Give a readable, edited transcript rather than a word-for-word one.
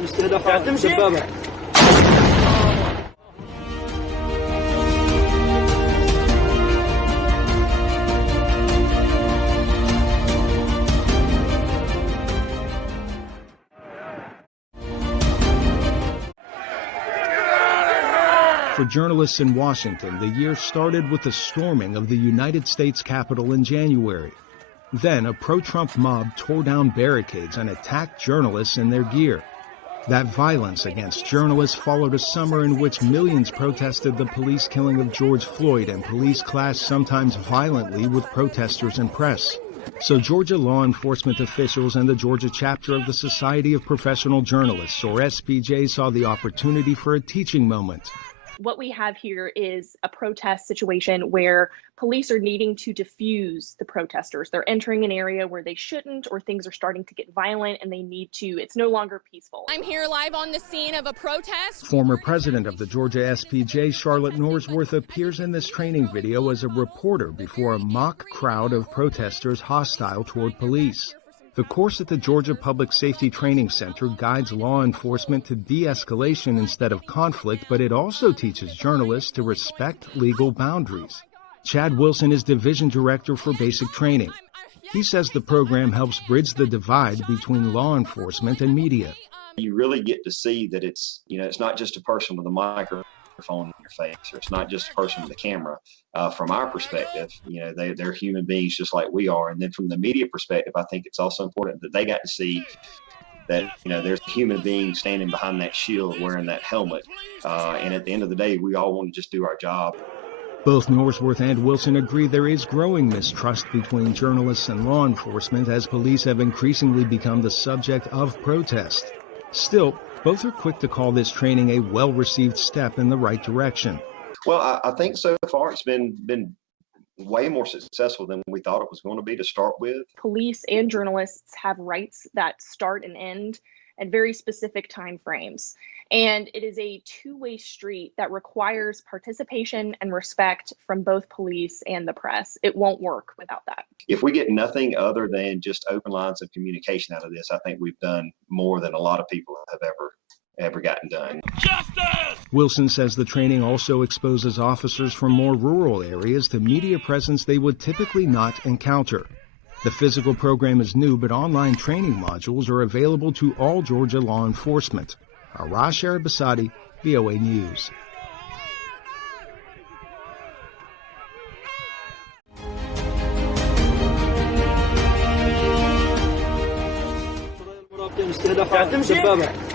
For journalists in Washington, the year started with the storming of the United States Capitol in January. Then, a pro-Trump mob tore down barricades and attacked journalists in their gear. That violence against journalists followed a summer in which millions protested the police killing of George Floyd, and police clashed sometimes violently with protesters and press. So Georgia law enforcement officials and the Georgia chapter of the Society of Professional Journalists, or SPJ, saw the opportunity for a teaching moment. What we have here is a protest situation where police are needing to diffuse the protesters. They're entering an area where they shouldn't, or things are starting to get violent and they need to. It's no longer peaceful. I'm here live on the scene of a protest. Former president of the Georgia SPJ, Charlotte Norsworth, appears in this training video as a reporter before a mock crowd of protesters hostile toward police. The course at the Georgia Public Safety Training Center guides law enforcement to de-escalation instead of conflict, but it also teaches journalists to respect legal boundaries. Chad Wilson is Division Director for Basic Training. He says the program helps bridge the divide between law enforcement and media. You really get to see that it's not just a person with a microphone in your face, or it's not just a person with a camera. From our perspective, they're human beings just like we are. And then from the media perspective, I think it's also important that they got to see that, there's a human being standing behind that shield wearing that helmet. And at the end of the day, we all want to just do our job. Both Norsworth and Wilson agree there is growing mistrust between journalists and law enforcement as police have increasingly become the subject of protest. Still, both are quick to call this training a well-received step in the right direction. Well, I think so far it's been way more successful than we thought it was going to be to start with. Police and journalists have rights that start and end at very specific time frames. And it is a two-way street that requires participation and respect from both police and the press. It won't work without that. If we get nothing other than just open lines of communication out of this, I think we've done more than a lot of people have ever gotten done. Justice! Wilson says the training also exposes officers from more rural areas to media presence they would typically not encounter. The physical program is new, but online training modules are available to all Georgia law enforcement. Arash Arabasadi, VOA News. استهداف دبابة